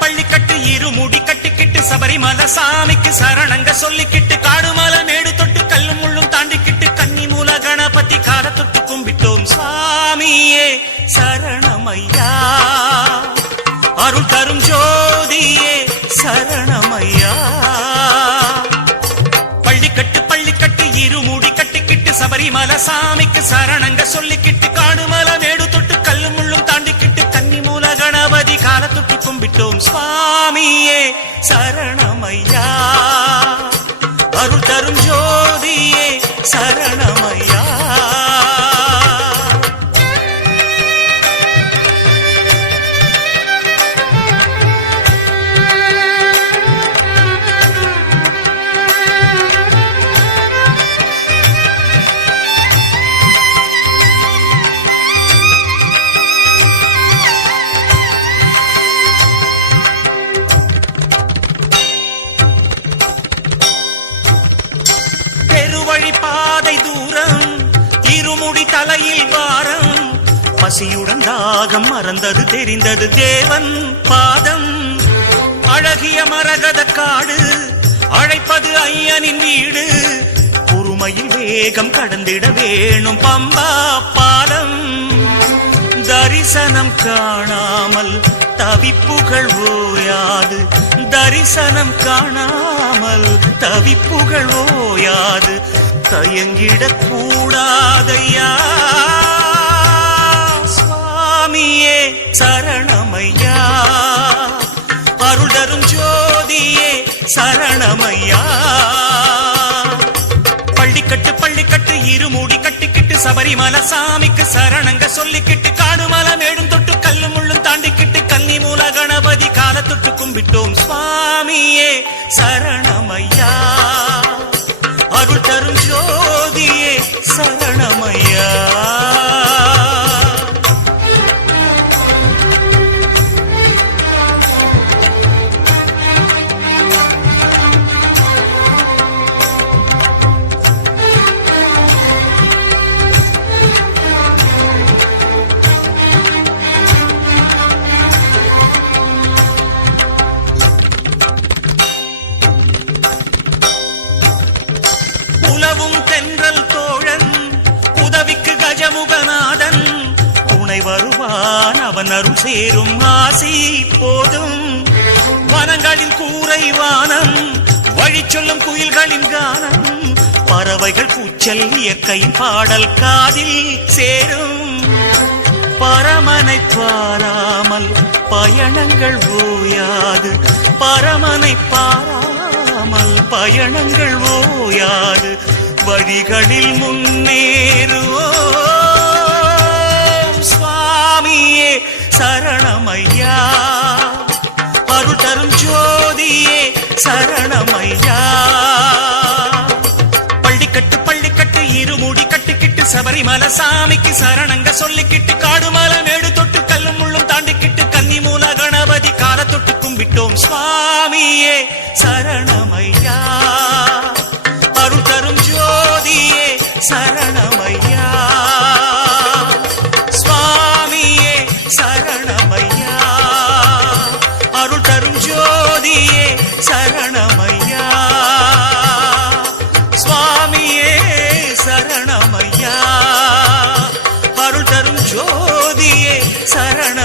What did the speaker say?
பள்ளிக்கட்டு இருமுடி கட்டிக்கிட்டு சபரிமலை சாமிக்கு சரணங்க சொல்லிக்கிட்டு காடுமலை மேடு தொட்டு கல்லும் முள்ளும் தாண்டிக்கிட்டு கன்னிமூல கணபதி கால தொட்டு கும்பிட்டோம். சாமியே சரணமையா, அருள் தரும் ஜோதியே சரணமையா. பள்ளிக்கட்டு இருமுடி கட்டிக்கிட்டு சபரிமலை சாமிக்கு சரணங்க சொல்லிக்கிட்டு காடுமலை மேடு தொட்டு கல்லும் முள்ளும் தாண்டிக்கிட்டு கன்னிமூல கணபதி கால தொட்டு கும்பிட்டோம். சுவாமியே சரணமையா, அருள் தரும் ஜோதியே சரணமையா. பாதை தூரம் இருமுடி தலையில் வாரம் பசியுடன் தாகம் மறந்தது தெரிந்தது தேவன் பாதம். அழகிய மரகத காடு அழைப்பது ஐயனின் வீடு, பொறுமையில் வேகம் கடந்திட வேணும் பம்பா பாலம். தரிசனம் காணாமல் தவிப்புகள் ஓயாது, தரிசனம் காணாமல் தவிப்புகள் ஓயாது. தயங்கிடக் கூடாதையா, சுவாமியே சரணமையா, அருள் தரும் ஜோதியே சரணமையா. பள்ளிக்கட்டு இருமுடி கட்டிக்கிட்டு சபரிமலை சாமிக்கு சரணங்க சொல்லிக்கிட்டு காடுமலை மேடும் தொட்டு கல்லும் முள்ளும் தாண்டிக்கிட்டு கன்னிமூல கணபதி கால தொட்டு கும்பிட்டோம். சுவாமியே சரணமையா, அருள் தரும் ஜோதியே சரணமையா. தென்றல் தோழன் உதவிக்கு கஜமுகநாதன் துணை வருவான், அவன் அருள் சேரும் ஆசி போதும். வனங்களின் கூரை வானம் வழி சொல்லும் குயில்களின் கானம், பறவைகள் கூச்சல் இயற்கையின் பாடல் காதில் சேரும். பரமனை பாராமல் பயணங்கள் ஓயாது, பரமனை பாராமல் பயணங்கள் ஓயாது. வழிகளில் முன்னேறுவோம். சுவாமியே சரணமையா, அருள் தரும் ஜோதியே சரணமையா. பள்ளிக்கட்டு இருமுடி கட்டிக்கிட்டு சபரிமலை சாமிக்கு சரணங்க சொல்லிக்கிட்டு காடுமலை மேடு தொட்டு கல்லும் முள்ளும் தாண்டிக்கிட்டு கன்னிமூல கணபதி கால தொட்டு கும்பிட்டோம். சுவாமியே சரணமையா, அருள் தரும் ஜோதியே சரணமையா. சுவாமியே சரணமையா, அருள் தரும் ஜோதியே சரணமையா. சுவாமியே சரணமையா, அருள் தரும் ஜோதியே சரண